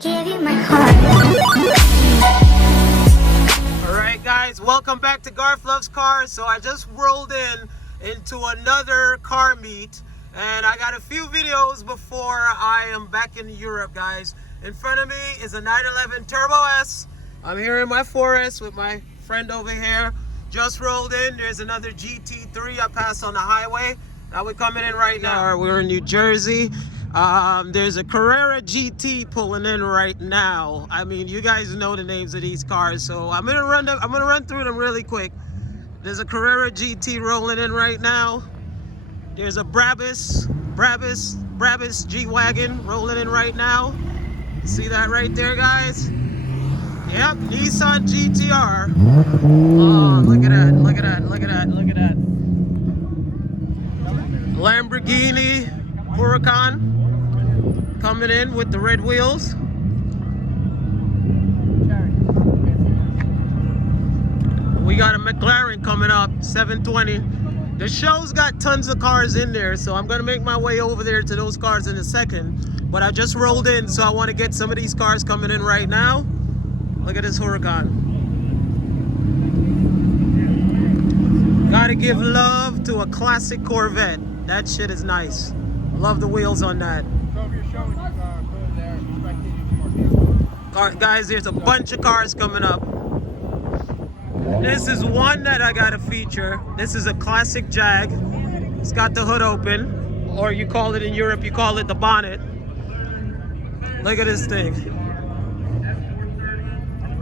Give you my heart. Alright guys, welcome back to Garth Loves Cars. So I just rolled into another car meet, and I got a few videos before I am back in Europe, guys. In front of me is a 911 Turbo S. I'm here in my Forest with my friend over here. Just rolled in. There's another GT3 I passed on the highway. Now we're coming in right now. We're in New Jersey. There's a Carrera GT pulling in right now. I mean, you guys know the names of these cars, so I'm gonna run through them really quick. There's a Carrera GT rolling in right now. There's a Brabus G-Wagon rolling in right now. See that right there, guys? Yep, Nissan GTR. Oh, look at that, look at that, look at that, look at that. Lamborghini Huracan coming in with the red wheels. We got a McLaren coming up, 720. The show's got tons of cars in there, so I'm gonna make my way over there to those cars in a second. But I just rolled in, so I want to get some of these cars coming in right now. Look at this Huracan. Gotta give love to a classic Corvette. That shit is nice. Love the wheels on that. Guys, there's a bunch of cars coming up. This is one that I gotta feature. This is a classic Jag. It's got the hood open, or you call it in Europe, you call it the bonnet. Look at this thing.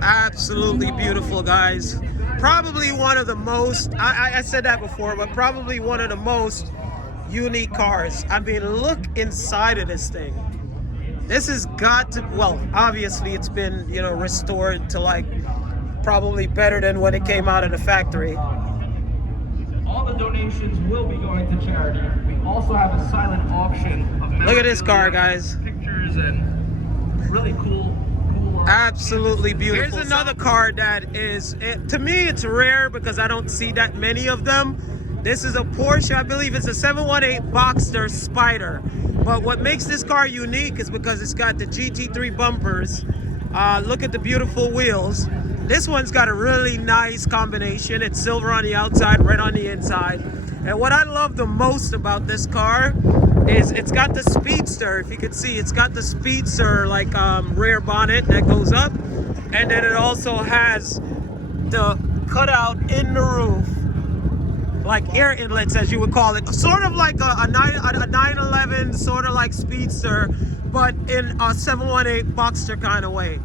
Absolutely beautiful, guys. Probably one of the most, I said that before, but probably one of the most unique cars. I mean, look inside of this thing. This has got to, well, obviously it's been, you know, restored to like probably better than when it came out of the factory. All the donations will be going to charity. We also have a silent auction of look at this car, guys. Pictures and really cool. Absolutely beautiful. Here's another car that is, to me, it's rare because I don't see that many of them. This is a Porsche, I believe it's a 718 Boxster Spider. But what makes this car unique is because it's got the GT3 bumpers. Look at the beautiful wheels. This one's got a really nice combination. It's silver on the outside, red on the inside. And what I love the most about this car is it's got the Speedster. If you can see, it's got the Speedster like rear bonnet that goes up, and then it also has the cutout in the roof, like air inlets, as you would call it, sort of like a 911, sort of like Speedster, but in a 718 Boxster kind of way.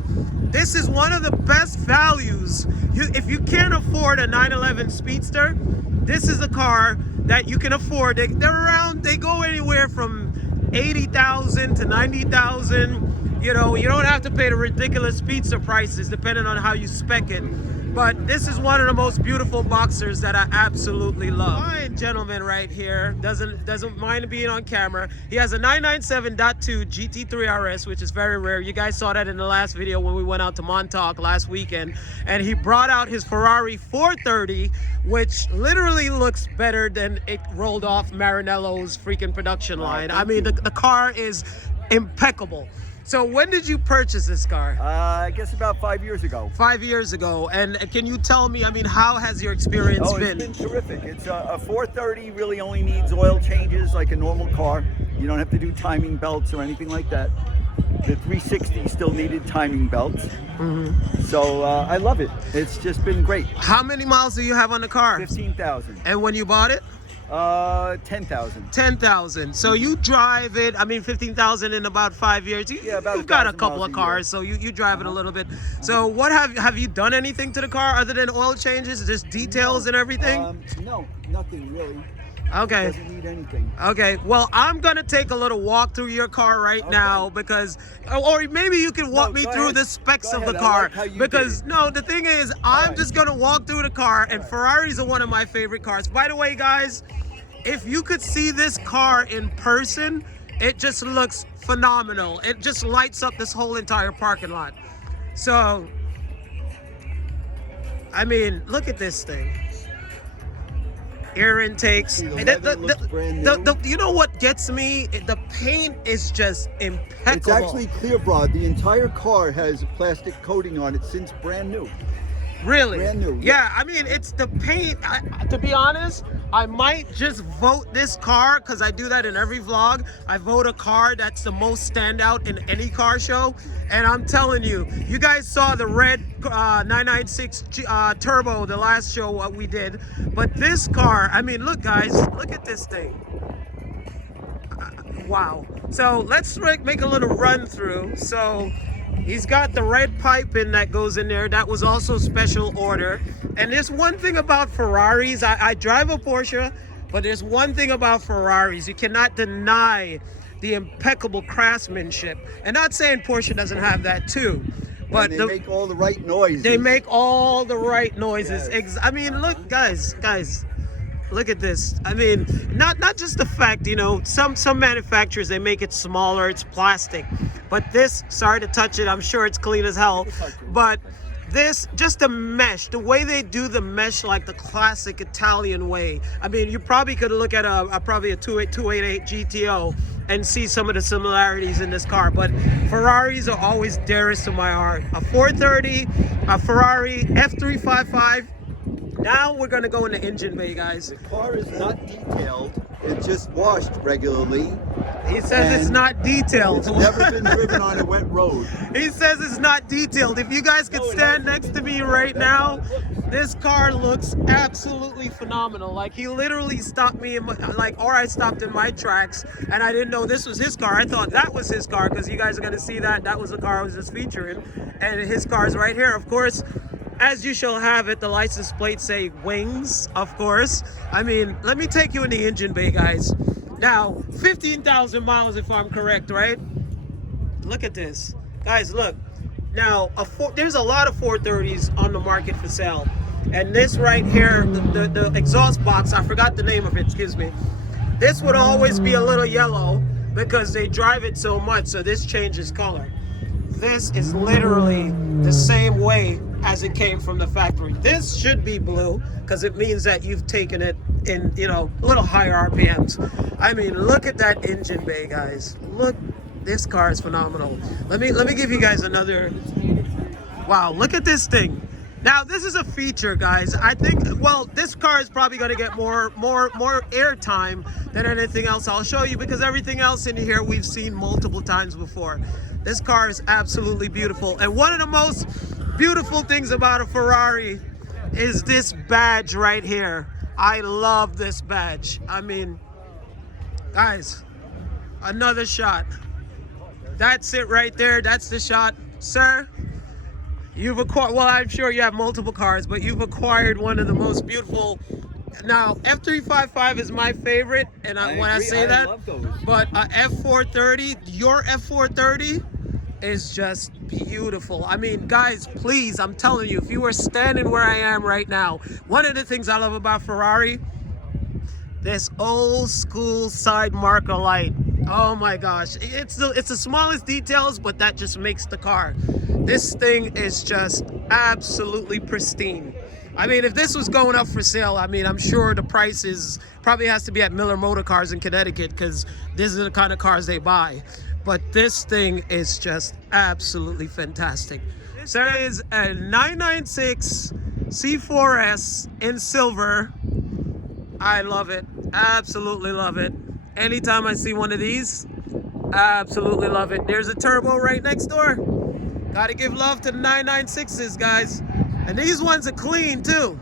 This is one of the best values. If you can't afford a 911 Speedster, this is a car that you can afford. They go anywhere from 80,000 to 90,000. You know, you don't have to pay the ridiculous Speedster prices depending on how you spec it. But this is one of the most beautiful Boxsters that I absolutely love. Fine gentleman right here, doesn't mind being on camera. He has a 997.2 GT3 RS, which is very rare. You guys saw that in the last video when we went out to Montauk last weekend. And he brought out his Ferrari 430, which literally looks better than it rolled off Maranello's freaking production line. I mean, the car is impeccable. So when did you purchase this car? I guess about 5 years ago. 5 years ago. And can you tell me, I mean, how has your experience been? It's been terrific. It's a 430 really only needs oil changes like a normal car. You don't have to do timing belts or anything like that. The 360 still needed timing belts. So I love it. It's just been great. How many miles do you have on the car? 15,000. And when you bought it? 10,000. 10,000. So you drive it, I mean, 15,000 in about 5 years. You've got a couple of cars, so you drive it a little bit. So what have you done anything to the car other than oil changes, just details and everything? No, nothing really. Okay. It doesn't need anything. Okay, well, I'm gonna take a little walk through your car right now because, or maybe you can walk me through the specs of the car. Because no, the thing is, I'm just gonna walk through the car, and Ferraris are one of my favorite cars. By the way, guys, if you could see this car in person, it just looks phenomenal. It just lights up this whole entire parking lot. So, I mean, look at this thing. air intakes. See, the leather looks brand new. You know what gets me? The paint is just impeccable. It's actually clear, Brad. The entire car has a plastic coating on it since brand new. Really? Brand new. Yeah, I mean, it's the paint. To be honest, I might just vote this car, because I do that in every vlog. I vote a car that's the most standout in any car show. And I'm telling you, you guys saw the red 996 Turbo, the last show what we did. But this car, I mean, look guys, look at this thing. Wow. So let's make a little run through. So he's got the red piping that goes in there. That was also special order. And there's one thing about Ferraris. I drive a Porsche, but there's one thing about Ferraris. You cannot deny the impeccable craftsmanship. And not saying Porsche doesn't have that too. But they make all the right noises. They make all the right noises. Yes. I mean, look, guys. Look at this. I mean, not just the fact, you know, some manufacturers, they make it smaller, it's plastic. But this, sorry to touch it, I'm sure it's clean as hell. But this, just the mesh, the way they do the mesh, like the classic Italian way. I mean, you probably could look at probably a 288 GTO and see some of the similarities in this car. But Ferraris are always dearest to my heart. A 430, a Ferrari F355. Now we're gonna go in the engine bay, guys. The car is not detailed. It's just washed regularly. He says it's not detailed. It's never been driven on a wet road. He says it's not detailed. If you guys could stand next to me right now, this car looks absolutely phenomenal. Like, he literally stopped me in my, or I stopped in my tracks, and I didn't know this was his car. I thought that was his car, because you guys are gonna see that was the car I was just featuring, and his car is right here, of course. As you shall have it, the license plates say Wings, of course. I mean, let me take you in the engine bay, guys. Now, 15,000 miles if I'm correct, right? Look at this. Guys, look. Now, there's a lot of 430s on the market for sale. And this right here, the exhaust box, I forgot the name of it, excuse me. This would always be a little yellow because they drive it so much, so this changes color. This is literally the same way as it came from the factory. This should be blue because it means that you've taken it in, you know, a little higher RPMs. I mean, look at that engine bay, guys. Look, this car is phenomenal. Let me give you guys another. Wow, look at this thing. Now, this is a feature, guys. I think, well, this car is probably going to get more airtime than anything else I'll show you, because everything else in here we've seen multiple times before. This car is absolutely beautiful. And one of the most beautiful things about a Ferrari is this badge right here. I love this badge. I mean, guys, another shot. That's it right there. That's the shot. Sir, you've acquired, well, I'm sure you have multiple cars, but you've acquired one of the most beautiful. Now, F355 is my favorite, and when I say that, love those. but F430, your F430 is just beautiful. I mean, guys, please, I'm telling you, if you were standing where I am right now, one of the things I love about Ferrari, this old school side marker light. Oh my gosh, it's the smallest details, but that just makes the car. This thing is just absolutely pristine. I mean, if this was going up for sale, I mean, I'm sure the price probably has to be at Miller Motor Cars in Connecticut, because these are the kind of cars they buy. But this thing is just absolutely fantastic. There is a 996 C4S in silver. I love it. Absolutely love it. Anytime I see one of these, absolutely love it. There's a turbo right next door. Gotta give love to the 996s, guys. And these ones are clean too.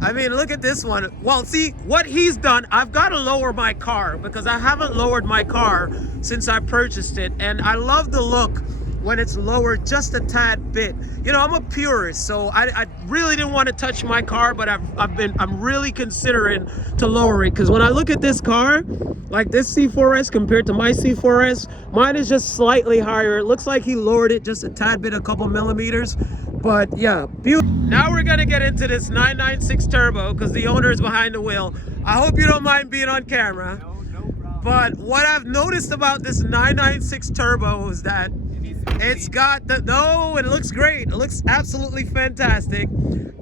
I mean, look at this one. Well, see, what he's done, I've got to lower my car because I haven't lowered my car since I purchased it. And I love the look when it's lowered just a tad bit. You know, I'm a purist, so I really didn't want to touch my car, but I'm really considering to lower it, because when I look at this car, like this C4S compared to my C4S, mine is just slightly higher. It looks like he lowered it just a tad bit, a couple millimeters. But yeah, beautiful. Now we're gonna get into this 996 Turbo because the owner is behind the wheel. I hope you don't mind being on camera. No problem. But what I've noticed about this 996 Turbo is that it's got it looks great. It looks absolutely fantastic.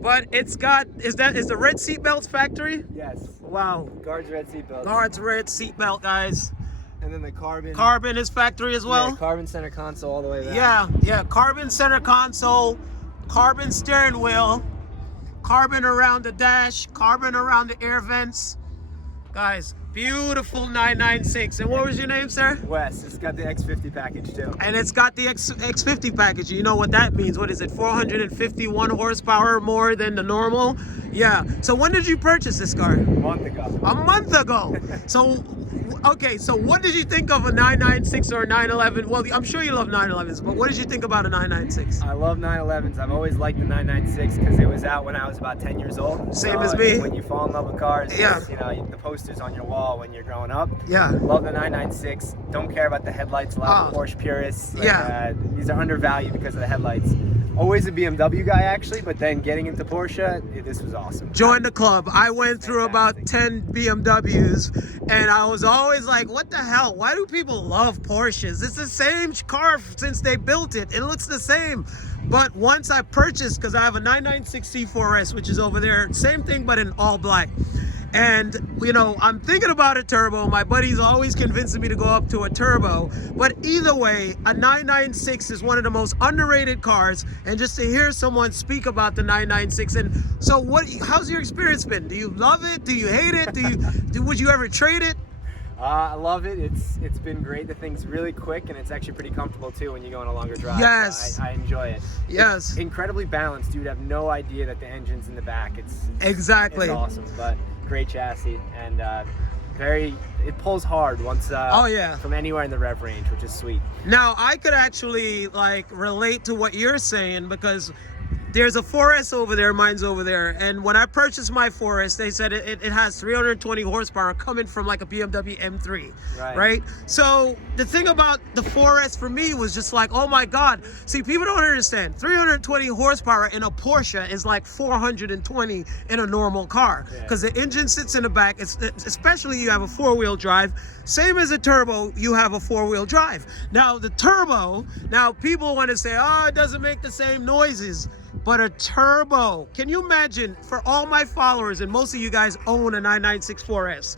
But it's got, is the red seat belts factory? Yes. Wow. Guards red seatbelts. Guards red seatbelt, guys. And then the carbon. Carbon is factory as well. Yeah, carbon center console all the way back. Yeah. Carbon center console, carbon steering wheel, carbon around the dash, carbon around the air vents. Guys, beautiful 996. And what was your name, sir? Wes. It's got the X50 package too. And it's got the X50 package. You know what that means. What is it? 451 horsepower more than the normal? Yeah. So when did you purchase this car? A month ago. A month ago. So, okay, so what did you think of a 996 or a 911? Well, I'm sure you love 911s, but what did you think about a 996? I love 911s. I've always liked the 996 because it was out when I was about 10 years old. Same as me. When you fall in love with cars, Yeah. you know, the posters on your wall when you're growing up. Yeah. Love the 996. Don't care about the headlights. A lot of Porsche purists. Yeah. These are undervalued because of the headlights. Always a BMW guy actually, but then getting into Porsche, this was awesome. Join the club. I went through about 10 BMWs and I was always like, what the hell? Why do people love Porsches? It's the same car since they built it. It looks the same. But once I purchased, because I have a 996 C4S, which is over there, same thing, but in all black. And, you know, I'm thinking about a turbo. My buddy's always convincing me to go up to a turbo. But either way, a 996 is one of the most underrated cars. And just to hear someone speak about the 996. And so how's your experience been? Do you love it? Do you hate it? Would you ever trade it? I love it. It's been great. The thing's really quick and it's actually pretty comfortable too when you go on a longer drive. Yes. I enjoy it. Yes. It's incredibly balanced. You'd have no idea that the engine's in the back. Exactly. It's awesome, but great chassis and it pulls hard once from anywhere in the rev range, which is sweet. Now I could actually like relate to what you're saying because there's a 4S over there, mine's over there, and when I purchased my 4S, they said it has 320 horsepower coming from like a BMW M3, right? So the thing about the 4S for me was just like, oh my God. See, people don't understand. 320 horsepower in a Porsche is like 420 in a normal car because the engine sits in the back, especially you have a four-wheel drive. Same as a turbo, you have a four-wheel drive. Now the turbo, people want to say, oh, it doesn't make the same noises. But a turbo, can you imagine, for all my followers, and most of you guys own a 996 4S.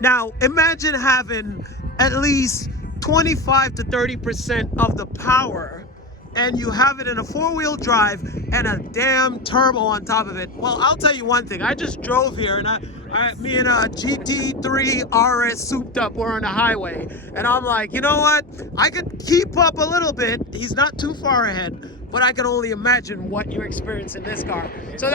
Now, imagine having at least 25 to 30% of the power, and you have it in a four-wheel drive and a damn turbo on top of it. Well, I'll tell you one thing. I just drove here, and me and a GT3 RS souped up, we're on the highway, and I'm like, you know what? I could keep up a little bit. He's not too far ahead. But I can only imagine what you experience in this car. So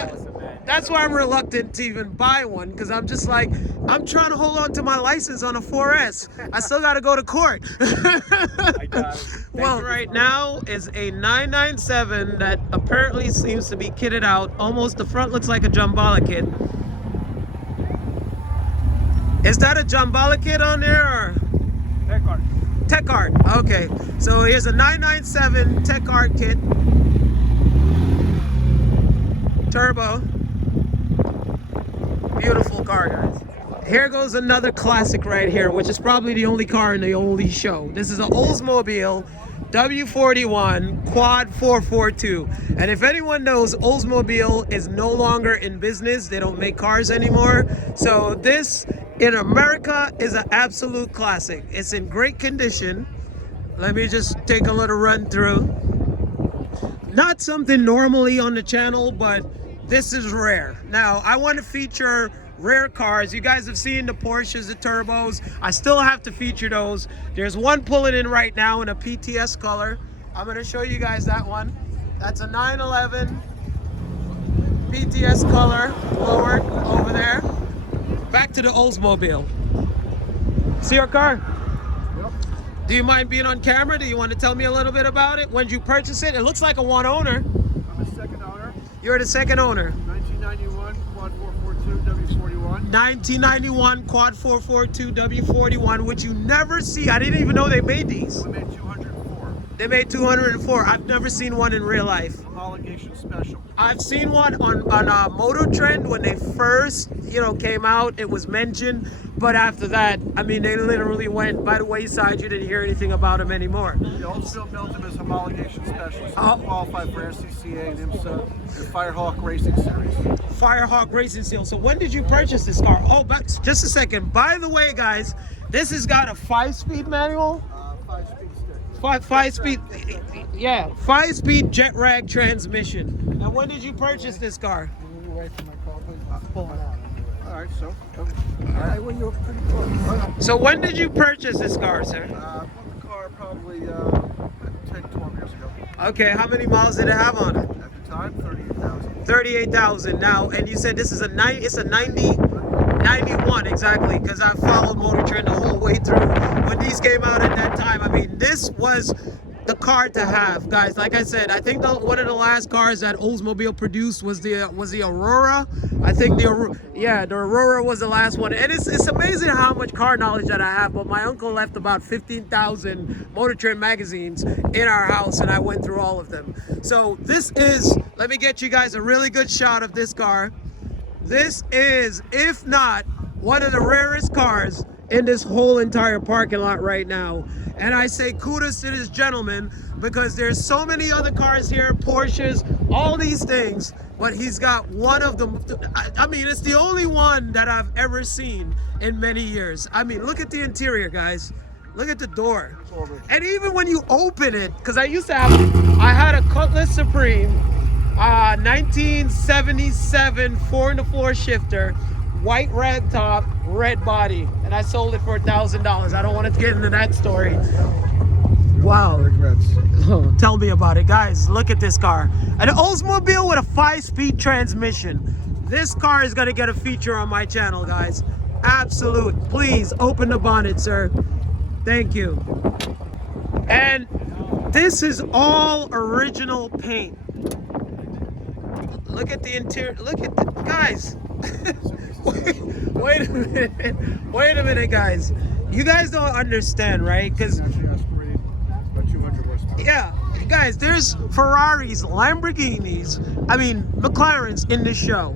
that's why I'm reluctant to even buy one, because I'm just like, I'm trying to hold on to my license on a 4S. I still got to go to court. Well, right now is a 997 that apparently seems to be kitted out. Almost the front looks like a Jambala kit. Is that a Jambala kit on there or? Tech art. Tech art. Okay. So here's a 997 Tech art kit. Turbo. Beautiful car, guys. Here goes another classic right here, which is probably the only car in the only show. This is an Oldsmobile W41 Quad 442. And if anyone knows, Oldsmobile is no longer in business. They don't make cars anymore. So this in America is an absolute classic. It's in great condition. Let me just take a little run through. Not something normally on the channel, but this is rare. Now, I want to feature rare cars. You guys have seen the Porsches, the turbos. I still have to feature those. There's one pulling in right now in a PTS color. I'm going to show you guys that one. That's a 911 PTS color lowered over there. Back to the Oldsmobile. See your car? Yep. Do you mind being on camera? Do you want to tell me a little bit about it? When did you purchase it? It looks like a one owner. I'm a second owner. You're the second owner. 1991 Quad 442 W41. 1991 Quad 442 W41, which you never see. I didn't even know they made these. We made 204. They made 204. I've never seen one in real life. Homologation special. I've seen one on Motor Trend when they first, came out. It was mentioned, But after that, I mean, they literally went by the wayside. You didn't hear anything about them anymore. The Oldsmobile built him as homologation specialist. Qualified for SCCA and IMSA and Firehawk Racing Series. Firehawk Racing Seal. So when did you purchase this car? Oh, but just a second. By the way, guys, this has got a 5-speed manual. 5-speed stick. Five-speed jet rag transmission. Now, when did you purchase this car? Move away from my car, please. Pulling out. All right, so. All right, well, you're pretty close. So when did you purchase this car, sir? Bought the car probably 10, 12 years ago. Okay, how many miles did it have on it? At the time, 38,000. 38,000 now, and you said this is it's a 91 exactly, because I followed Motor Trend the whole way through when these came out at that time. I mean, this was the car to have, guys. Like I said, I think one of the last cars that Oldsmobile produced was the Aurora. I think the Aurora was the last one, and it's amazing how much car knowledge that I have. But my uncle left about 15,000 Motor Trend magazines in our house, and I went through all of them. So this is, let me get you guys a really good shot of this car. This is, if not, one of the rarest cars in this whole entire parking lot right now. And I say kudos to this gentleman, because there's so many other cars here, Porsches, all these things, but he's got one of them. I mean, it's the only one that I've ever seen in many years. I mean, look at the interior, guys. Look at the door. And even when you open it, because I had a Cutlass Supreme, 1977 4-in-the-floor shifter, white rag top, red body, and I sold it for $1,000. I don't want to get into that story. Wow. Regrets. Oh, tell me about it, guys. Look at this car. An Oldsmobile with a 5-speed transmission. This car is gonna get a feature on my channel, guys. Absolute. Please open the bonnet, sir. Thank you. And this is all original paint. Look at the interior. Look at the guys. Wait a minute, guys. You guys don't understand, right? Because yeah, guys, there's Ferraris, Lamborghinis, I mean McLarens in this show.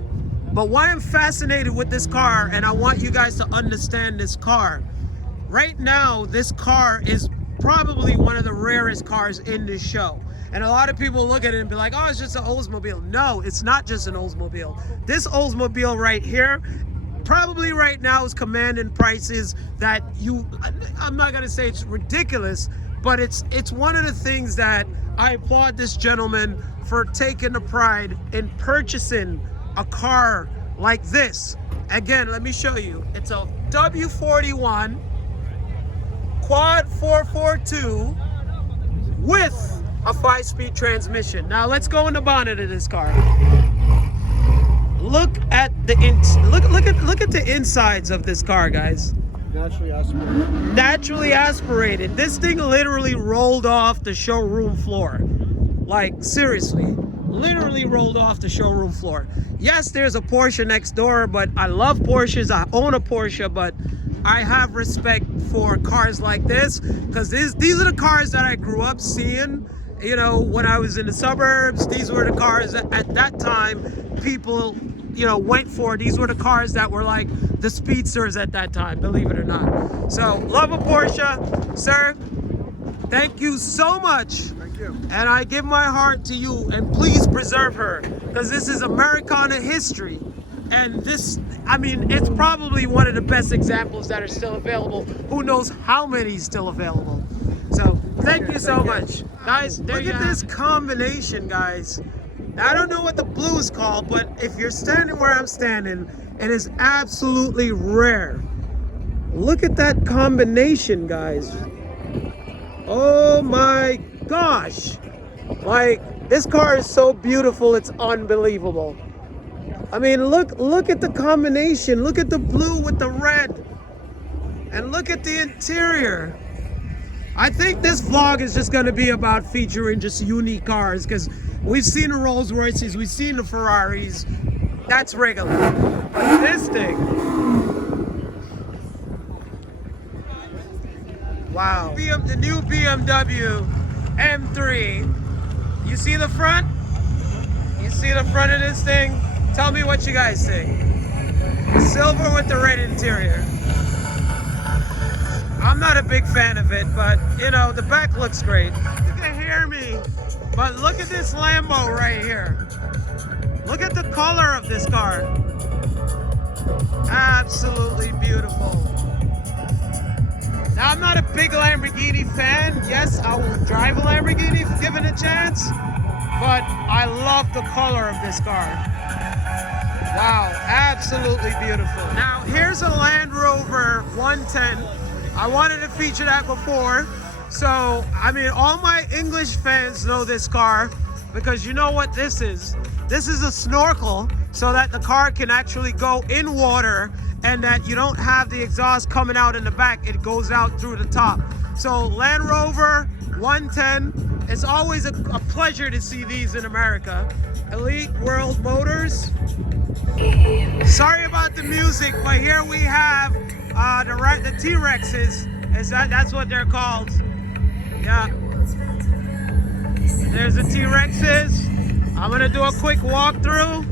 But why I'm fascinated with this car, and I want you guys to understand this car. Right now, this car is probably one of the rarest cars in this show. And a lot of people look at it and be like, oh, it's just an Oldsmobile. No, it's not just an Oldsmobile. This Oldsmobile right here, probably right now is commanding prices that I'm not gonna say it's ridiculous, but it's one of the things that I applaud this gentleman for taking the pride in purchasing a car like this. Again, let me show you. It's a W41 Quad 442 with a 5-speed transmission. Now let's go in the bonnet of this car. Look at the look at the insides of this car, guys. Naturally aspirated. Naturally aspirated. This thing literally rolled off the showroom floor. Like, seriously, literally rolled off the showroom floor. Yes, there's a Porsche next door, but I love Porsches. I own a Porsche, but I have respect for cars like this, because these are the cars that I grew up seeing. You know, when I was in the suburbs, these were the cars that at that time people, you know, went for. These were the cars that were like the speedsters at that time, believe it or not. So, love a Porsche, sir. Thank you so much. Thank you. And I give my heart to you, and please preserve her, because this is Americana history. And this, I mean, it's probably one of the best examples that are still available. Who knows how many still available. So, thank you so much. Guys, look at this combination, guys. Now, I don't know what the blue is called, but if you're standing where I'm standing, it is absolutely rare. Look at that combination, guys. Oh my gosh. Like, this car is so beautiful, it's unbelievable. I mean, look at the combination. Look at the blue with the red. And look at the interior. I think this vlog is just going to be about featuring just unique cars, because we've seen the Rolls Royces, we've seen the Ferraris. That's regular. But this thing, wow. The new BMW M3. You see the front? You see the front of this thing? Tell me what you guys think. Silver with the red interior. I'm not a big fan of it, but you know, the back looks great. You can hear me, but look at this Lambo right here. Look at the color of this car. Absolutely beautiful. Now, I'm not a big Lamborghini fan. Yes, I will drive a Lamborghini if given a chance, but I love the color of this car. Wow, absolutely beautiful. Now, here's a Land Rover 110. I wanted to feature that before. So, I mean, all my English fans know this car because you know what this is. This is a snorkel so that the car can actually go in water and that you don't have the exhaust coming out in the back. It goes out through the top. So Land Rover 110, it's always a pleasure to see these in America. Elite World Motors. Sorry about the music, but here we have the T-Rexes. That's what they're called. Yeah. There's the T-Rexes. I'm gonna do a quick walkthrough.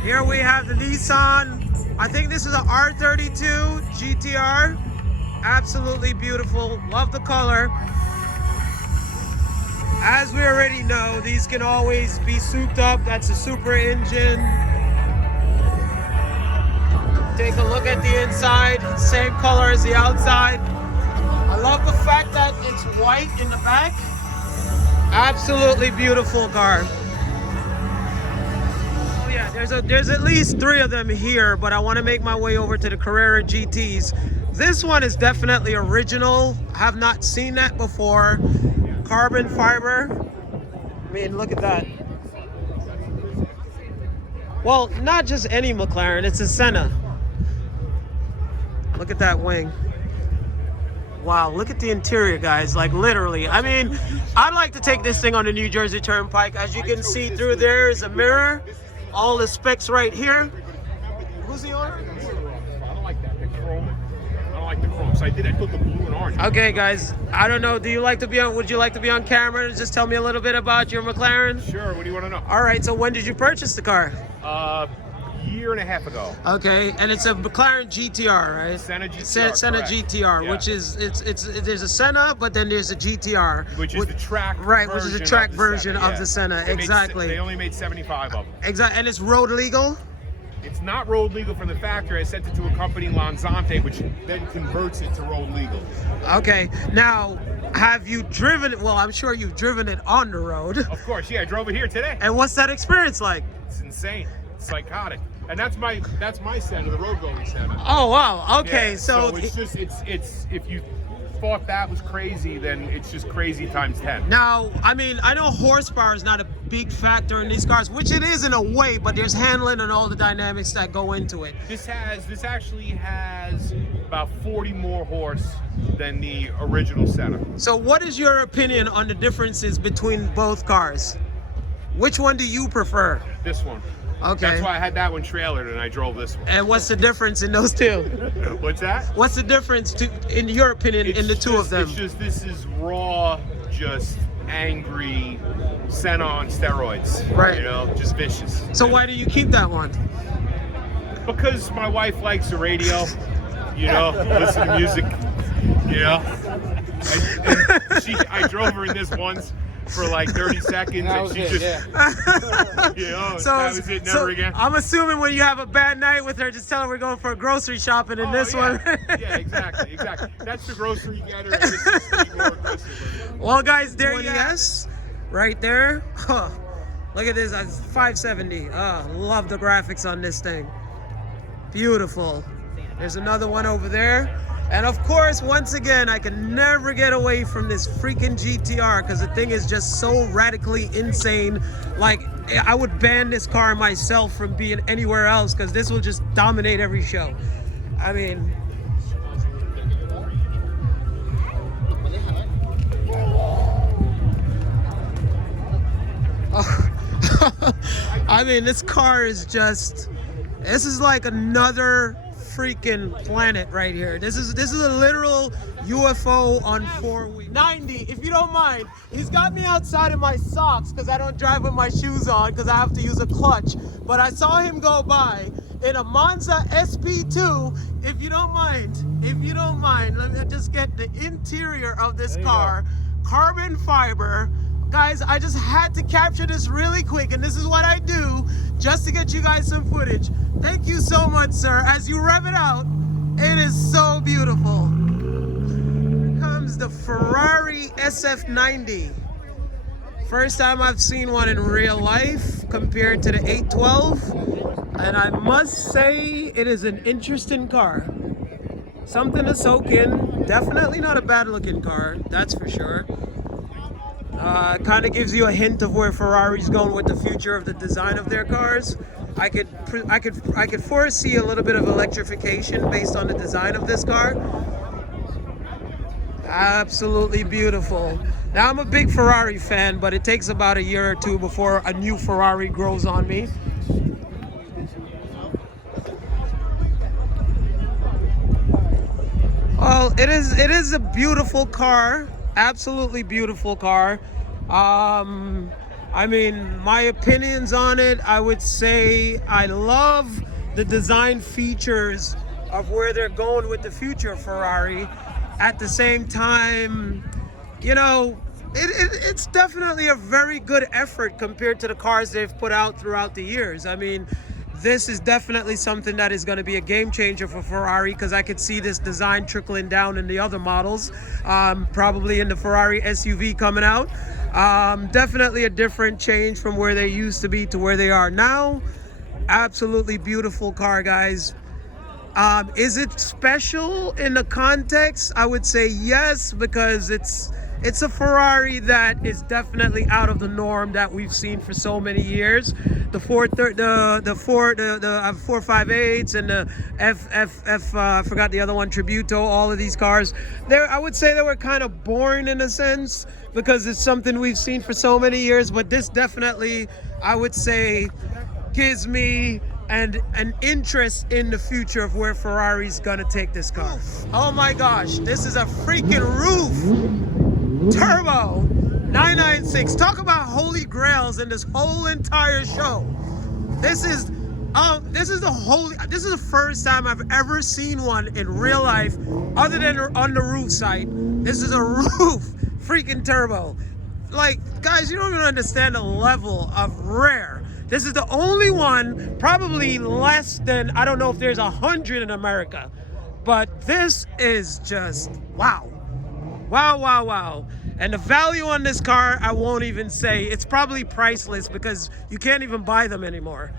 Here we have the Nissan. I think this is a R32 GTR. Absolutely beautiful. Love the color. As we already know, these can always be souped up. That's a super engine. Take a look at the inside. Same color as the outside. I love the fact that it's white in the back. Absolutely beautiful car. Oh yeah, there's at least 3 of them here, but I want to make my way over to the Carrera GTs. This one is definitely original. I have not seen that before. Carbon fiber. I mean, look at that. Well, not just any McLaren, it's a Senna. Look at that wing. Wow, look at the interior, guys, like literally. I mean, I'd like to take this thing on the New Jersey Turnpike. As you can see through there is a mirror. All the specs right here. Who's the owner? I don't like that, the chrome. I don't like the chrome, so I put the blue and orange. Okay, guys, I don't know, would you like to be on camera? Just tell me a little bit about your McLaren? Sure, what do you want to know? All right, so when did you purchase the car? Year and a half ago. Okay, and it's a McLaren GTR, right? Senna GTR. Senna GTR, yeah. Which is there's a Senna, but then there's a GTR, which is the track right, which is the track version of the Senna. Exactly. They only made 75 of them. Exactly, and it's road legal. It's not road legal from the factory. I sent it to a company, Lanzante, which then converts it to road legal. Okay, now have you driven? Well, I'm sure you've driven it on the road. Of course, yeah. I drove it here today. And what's that experience like? It's insane. It's psychotic. And that's my Senna, the road going Senna. Oh wow. Okay, yeah, so it's just it's if you thought that was crazy, then it's just crazy times 10. Now, I mean, I know horsepower is not a big factor in these cars, which it is in a way, but there's handling and all the dynamics that go into it. This actually has about 40 more horse than the original Senna. So what is your opinion on the differences between both cars? Which one do you prefer? This one. Okay. That's why I had that one trailered and I drove this one. And what's the difference in those two? What's that? What's the difference, in your opinion, in the two of them? It's just, this is raw, just angry Senna on steroids. Right. You know, just vicious. So why do you keep that one? Because my wife likes the radio, you know, listen to music, you know. I drove her in this once for like 30 seconds and she just, you know, so, that was it, never again. I'm assuming when you have a bad night with her, just tell her we're going for grocery shopping in this one. Yeah, exactly. That's the grocery getter. And this is the more aggressive. Well, guys, there you go. Right there. Huh. Look at this, 570. Love the graphics on this thing. Beautiful. There's another one over there. And of course, once again, I can never get away from this freaking GTR because the thing is just so radically insane. Like, I would ban this car myself from being anywhere else because this will just dominate every show. I mean... I mean, this car is just... This is like another freaking planet right here. This is a literal UFO on 4 wheels. 90, if you don't mind. He's got me outside of my socks because I don't drive with my shoes on because I have to use a clutch. But I saw him go by in a Monza SP2. If you don't mind, let me just get the interior of this car. Carbon fiber. Guys, I just had to capture this really quick, and this is what I do just to get you guys some footage. Thank you so much, sir. As you rev it out, it is so beautiful. Here comes the Ferrari SF90. First time I've seen one in real life compared to the 812, and I must say it is an interesting car. Something to soak in. Definitely not a bad looking car, that's for sure. Kind of gives you a hint of where Ferrari's going with the future of the design of their cars. I could foresee a little bit of electrification based on the design of this car. Absolutely beautiful. Now, I'm a big Ferrari fan, but it takes about a year or two before a new Ferrari grows on me. Well, it is a beautiful car. Absolutely beautiful car. I mean, my opinions on it, I would say I love the design features of where they're going with the future of Ferrari. At the same time, you know, it's definitely a very good effort compared to the cars they've put out throughout the years. I mean, this is definitely something that is going to be a game changer for Ferrari, because I could see this design trickling down in the other models, probably in the Ferrari SUV coming out. Definitely a different change from where they used to be to where they are now. Absolutely beautiful car, guys. Is it special in the context? I would say yes, because it's a Ferrari that is definitely out of the norm that we've seen for so many years. The 458s and the I forgot the other one, Tributo, all of these cars. I would say they were kind of boring in a sense, because it's something we've seen for so many years, but this definitely, I would say, gives me an interest in the future of where Ferrari's gonna take this car. Oh my gosh, this is a freaking RUF turbo 996. Talk about holy grails in this whole entire show. This is the first time I've ever seen one in real life other than on the RUF site. This is a RUF freaking turbo. Like, guys, you don't even understand the level of rare. This is the only one, probably less than, I don't know if there's 100 in America, but this is just wow. Wow, wow, wow. And the value on this car, I won't even say. It's probably priceless because you can't even buy them anymore.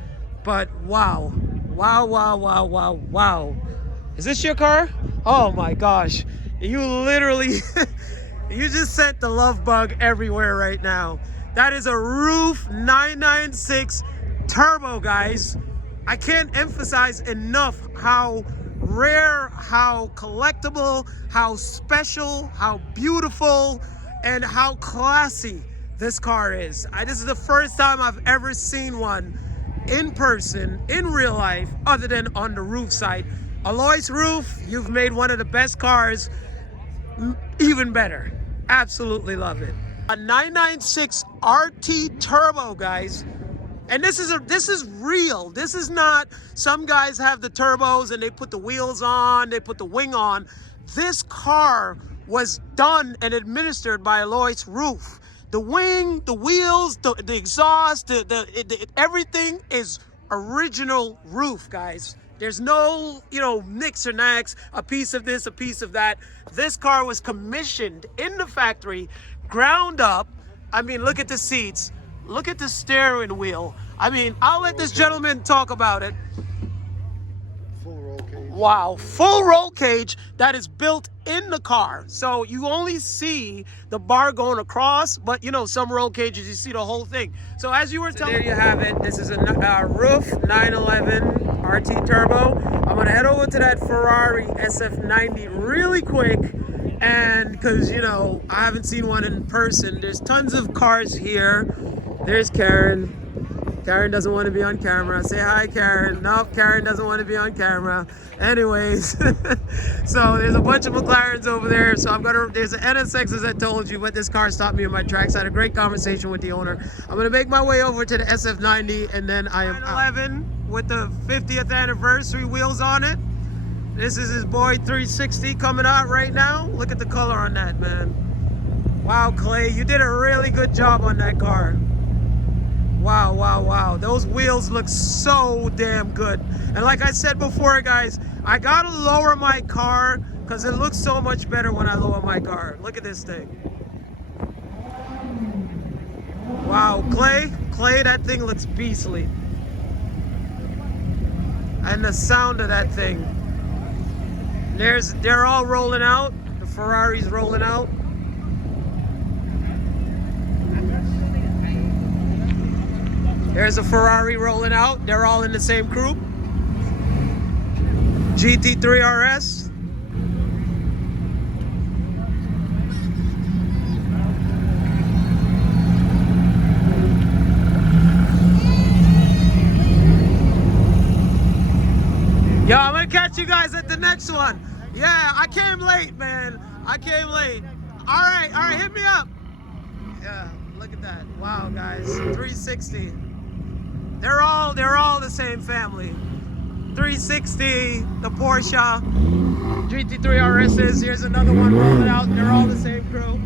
But wow. Wow, wow, wow, wow, wow. Is this your car? Oh my gosh. You literally, you just sent the love bug everywhere right now. That is a RUF 996 turbo, guys. I can't emphasize enough how rare, how collectible, how special, how beautiful, and how classy this car is. This is the first time I've ever seen one in person, in real life, other than on the RUF site. Alois RUF, you've made one of the best cars even better. Absolutely love it. A 996 RT turbo, guys. And this is real. This is not, some guys have the turbos and they put the wheels on, they put the wing on. This car was done and administered by Alois RUF. The wing, the wheels, the exhaust, everything is original RUF, guys. There's no, mix or nax, a piece of this, a piece of that. This car was commissioned in the factory, ground up. I mean, look at the seats. Look at the steering wheel. I mean, I'll let this gentleman talk about it. Full roll cage. Wow, full roll cage that is built in the car. So you only see the bar going across, but some roll cages, you see the whole thing. So as you were telling me, there you have it. This is a RUF 911 RT Turbo. I'm gonna head over to that Ferrari SF90 really quick. And because, I haven't seen one in person. There's tons of cars here. There's Karen. Karen doesn't want to be on camera. Say hi, Karen. Nope, Karen doesn't want to be on camera. Anyways, so there's a bunch of McLarens over there. So there's an NSX, as I told you, but this car stopped me in my tracks. I had a great conversation with the owner. I'm gonna make my way over to the SF90, and then I am 911 with the 50th anniversary wheels on it. This is his boy 360 coming out right now. Look at the color on that, man. Wow, Clay, you did a really good job on that car. Wow, wow, wow. Those wheels look so damn good. And like I said before, guys, I gotta lower my car because it looks so much better when I lower my car. Look at this thing. Wow, Clay, that thing looks beastly. And the sound of that thing. They're all rolling out. The Ferrari's rolling out. There's a Ferrari rolling out. They're all in the same group. GT3 RS. Yo, I'm gonna catch you guys at the next one. Yeah, I came late, man. I came late. All right, hit me up. Yeah, look at that. Wow, guys, 360. They're all the same family. 360, the Porsche, GT3 RSs. Here's another one rolling out. They're all the same crew.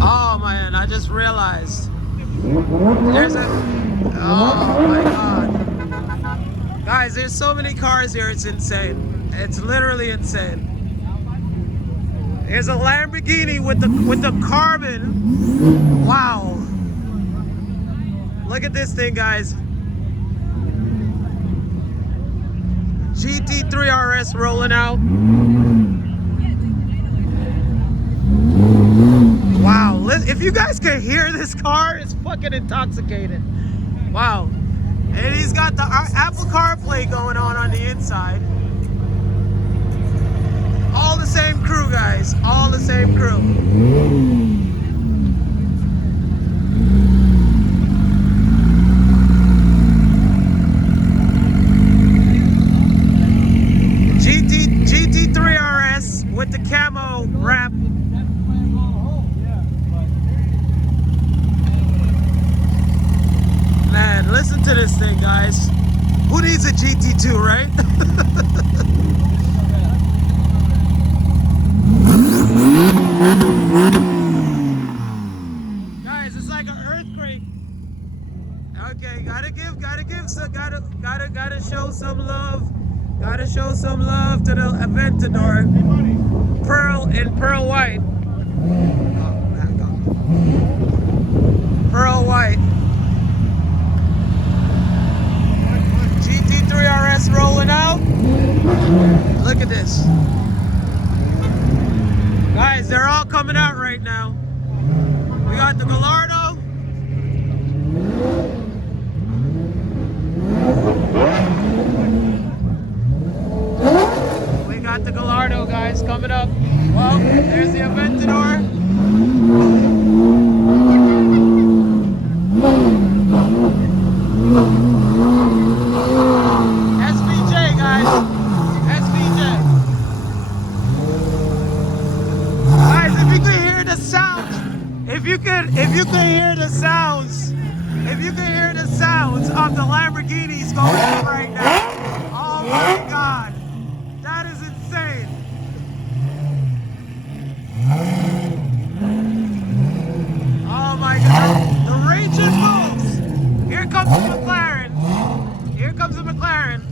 Oh man, I just realized there's a, oh my God. Guys, there's so many cars here, it's insane. It's literally insane. There's a Lamborghini with the carbon. Wow. Look at this thing, guys. GT3 RS rolling out. Wow, if you guys can hear this car, it's fucking intoxicated. Wow. And he's got the Apple CarPlay going on the inside. All the same crew, guys. All the same crew. GT3 RS with the camo wrap. Man, listen to this thing, guys. Who needs a GT2, right? Guys, it's like an earthquake. Okay, gotta show some love. Gotta show some love to the Aventador. Pearl and pearl white. Pearl white. GT3 RS rolling out. Look at this. Guys, they're all coming out right now. We got the Gallardo. We got the Gallardo, guys, coming up. Well, there's the Aventador. SVJ, guys. SVJ. Guys, if you could hear the sounds, if you could hear the sounds of the Lamborghinis going on right now. Oh my God, that is insane. Oh my God, the raging moves. Here comes the McLaren. Here comes the McLaren.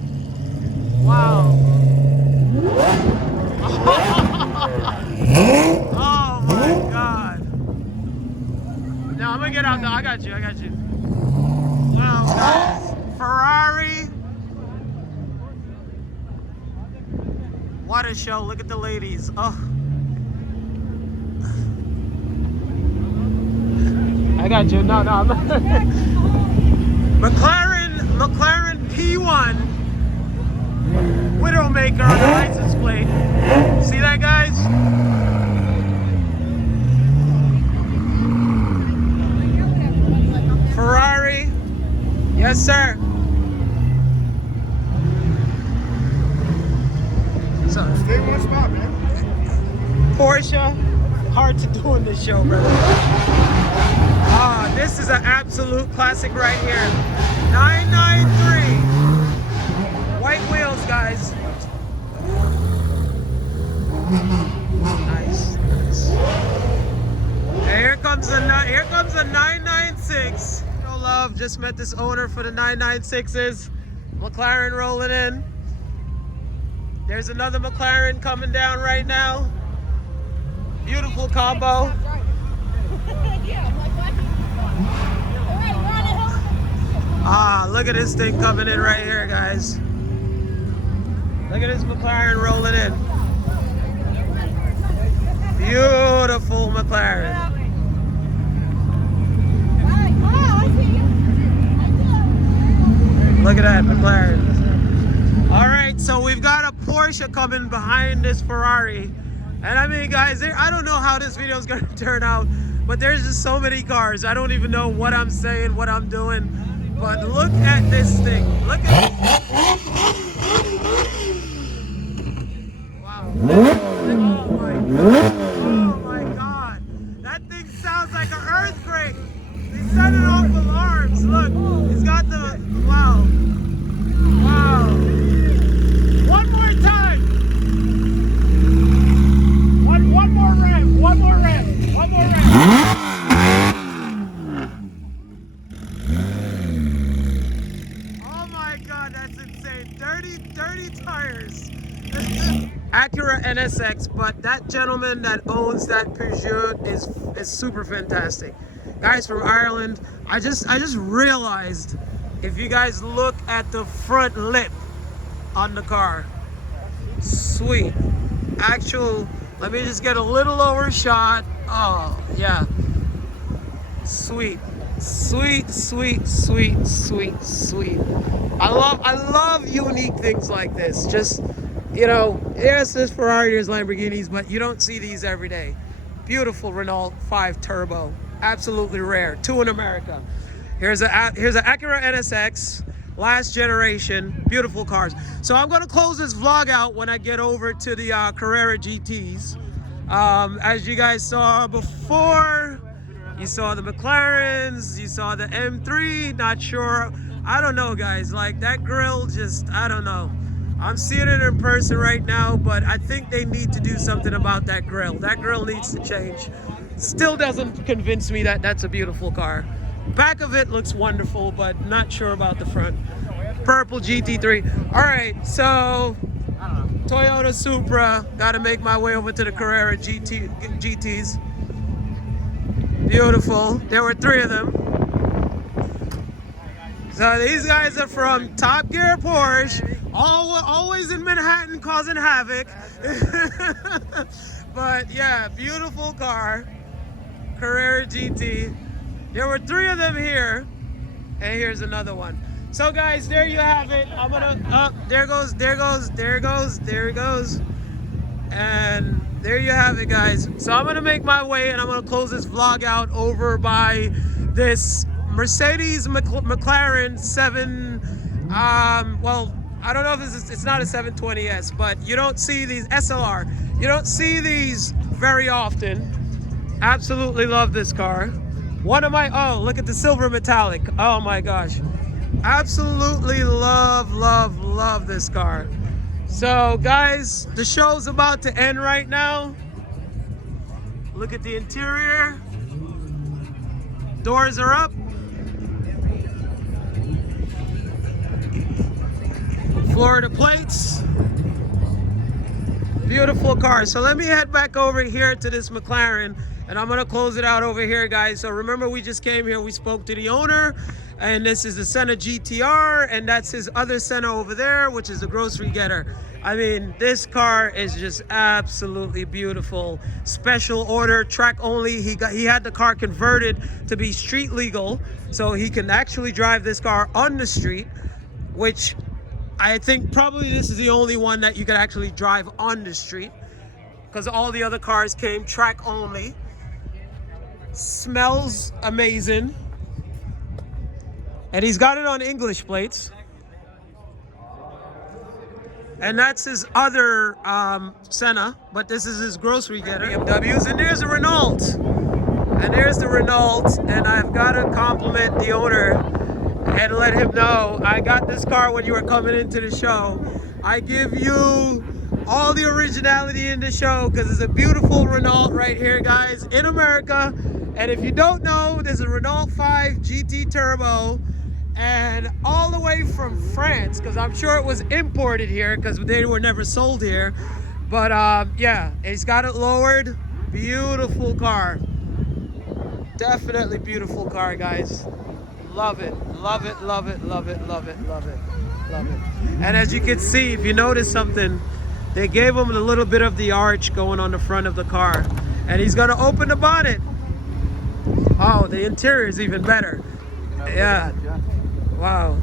Wow. Oh my God. No, I'm gonna get out there. I got you. Wow, guys. Ferrari. What a show. Look at the ladies. Oh. I got you. No, I'm not. McLaren P1 Widowmaker on the license plate. See that, guys? Ferrari. Yes, sir. So, Stay in one spot, man. Porsche. Hard to do in this show, brother. Ah, this is an absolute classic right here. 993. White wheels, guys. Nice. And here comes a 996. No love. Just met this owner for the 996s. McLaren rolling in. There's another McLaren coming down right now. Beautiful combo. Ah, look at this thing coming in right here, guys. Look at this McLaren rolling in. Beautiful McLaren. Look at that McLaren. All right, so we've got a Porsche coming behind this Ferrari. And I mean, guys, I don't know how this video is going to turn out, but there's just so many cars. I don't even know what I'm saying, what I'm doing. But look at this thing. Look at this. Wow. Oh my God. That thing sounds like an earthquake. He's setting off alarms. Look, he's got the, wow. Wow. One more time. One more rev. One more rev. One more rev. Oh my God, that's insane. Dirty tires. Acura Nsx, but that gentleman that owns that Peugeot is super fantastic. Guys from Ireland, I just realized, if you guys look at the front lip on the car, sweet. Actual, let me just get a little overshot. Oh yeah, sweet. Sweet, sweet, sweet, sweet, sweet. I love unique things like this. Just, you know, yes, there's Ferrari, there's Lamborghinis, but you don't see these every day. Beautiful Renault 5 Turbo, absolutely rare. 2 in America. Here's a Acura Nsx, last generation, beautiful cars. So I'm gonna close this vlog out when I get over to the Carrera GTs. As you guys saw before, you saw the McLarens, you saw the M3, not sure. I don't know, guys, like that grille just, I don't know. I'm seeing it in person right now, but I think they need to do something about that grille. That grille needs to change. Still doesn't convince me that that's a beautiful car. Back of it looks wonderful, but not sure about the front. Purple GT3. All right, so Toyota Supra. Got to make my way over to the Carrera GTs. Beautiful. There were 3 of them. So these guys are from Top Gear Porsche, always in Manhattan causing havoc. But yeah, beautiful car, Carrera GT. There were 3 of them here, and here's another one. So guys, there you have it. I'm gonna, there goes, and there you have it, guys. So I'm gonna make my way, and I'm gonna close this vlog out over by this Mercedes McLaren 7, well, I don't know if it's not a 720S, but you don't see these SLR. You don't see these very often. Absolutely love this car. One of my, oh, look at the silver metallic. Oh my gosh. Absolutely love this car. So guys, the show's about to end right now. Look at the interior. Doors are up. Florida plates. Beautiful car. So let me head back over here to this McLaren, and I'm gonna close it out over here, guys. So remember, we just came here, we spoke to the owner, and this is the Senna GTR, and that's his other Senna over there, which is the grocery getter. I mean, this car is just absolutely beautiful. Special order, track only. He had the car converted to be street legal, so he can actually drive this car on the street, which I think probably this is the only one that you can actually drive on the street. because all the other cars came track only. Smells amazing. And he's got it on English plates. And that's his other Senna, but this is his grocery getter. BMWs, and there's a Renault. And there's the Renault, and I've got to compliment the owner and let him know I got this car when you were coming into the show. I give you all the originality in the show because it's a beautiful Renault right here, guys, in America. And if you don't know, there's a Renault 5 GT Turbo, and all the way from France, because I'm sure it was imported here because they were never sold here. But yeah, he's got it lowered. Beautiful car. Definitely beautiful car, guys. Love it, love it, love it, love it, love it, love it, love it. And as you can see, if you notice something, they gave him a little bit of the arch going on the front of the car. And he's gonna open the bonnet. Oh, the interior is even better. Yeah. Wow.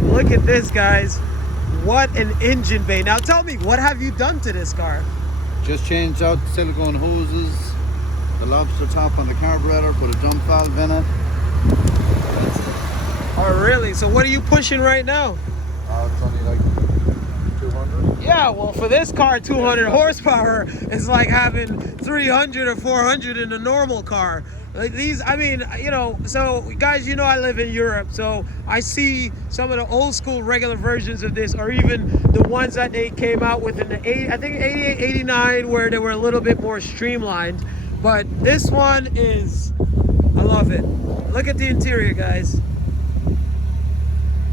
Look at this, guys. What an engine bay. Now tell me, what have you done to this car? Just changed out the silicone hoses, the lobster top on the carburetor, put a dump valve in it. Oh, really? So what are you pushing right now? It's only like 200. Yeah, well, for this car, 200 horsepower is like having 300 or 400 in a normal car. Like these, I mean, you know, so guys, you know I live in Europe, so I see some of the old school regular versions of this, or even the ones that they came out with in the 80, I think 88, 89, where they were a little bit more streamlined. But this one is, I love it. Look at the interior, guys.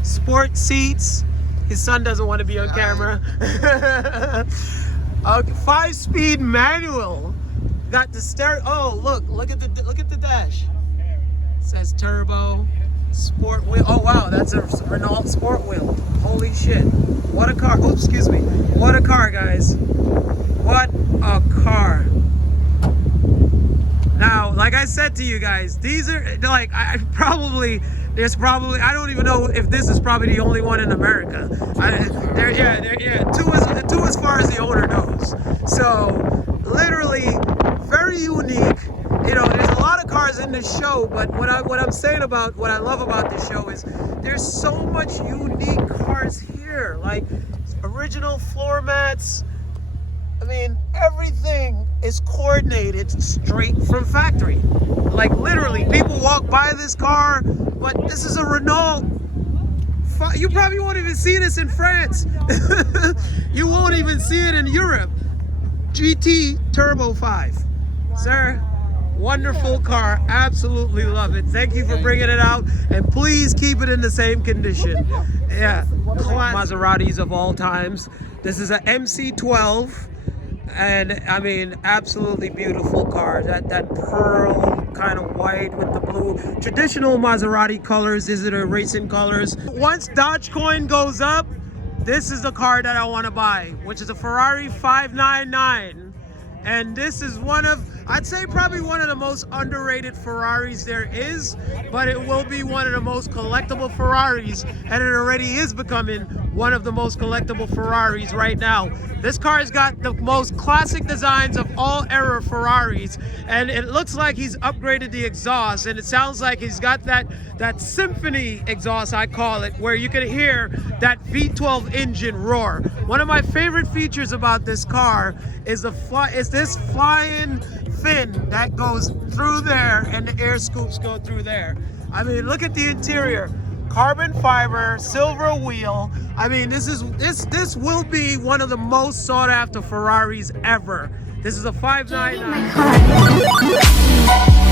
Sport seats. His son doesn't want to be on camera. 5-speed manual. Got the stereo. Oh, look at the dash. It says turbo, sport wheel. Oh wow, that's a Renault sport wheel. Holy shit! What a car. Oops, excuse me. What a car, guys. What a car. Now, like I said to you guys, these are like there's probably I don't even know if this is probably the only one in America. Two as far as the owner knows. So literally very unique. You know, there's a lot of cars in this show, but what I'm saying about what I love about this show is there's so much unique cars here, like original floor mats. I mean, everything is coordinated straight from factory. Like literally, people walk by this car, but this is a Renault. You probably won't even see this in France. You won't even see it in Europe. GT Turbo 5. Sir, wonderful car. Absolutely love it. Thank you for bringing it out, and please keep it in the same condition. Yeah, Maseratis of all times. This is a MC12. And I mean, absolutely beautiful car. That pearl kind of white with the blue. Traditional Maserati colors. Is it a racing colors? Once Dogecoin goes up, this is the car that I want to buy, which is a Ferrari 599. And this is one of, I'd say probably one of the most underrated Ferraris there is, but it will be one of the most collectible Ferraris, and it already is becoming one of the most collectible Ferraris right now. This car has got the most classic designs of all era Ferraris, and it looks like he's upgraded the exhaust, and it sounds like he's got that symphony exhaust, I call it, where you can hear that V12 engine roar. One of my favorite features about this car is this flying fin that goes through there, and the air scoops go through there. I mean, look at the interior. Carbon fiber, silver wheel. I mean, this will be one of the most sought after Ferraris ever. This is a 599.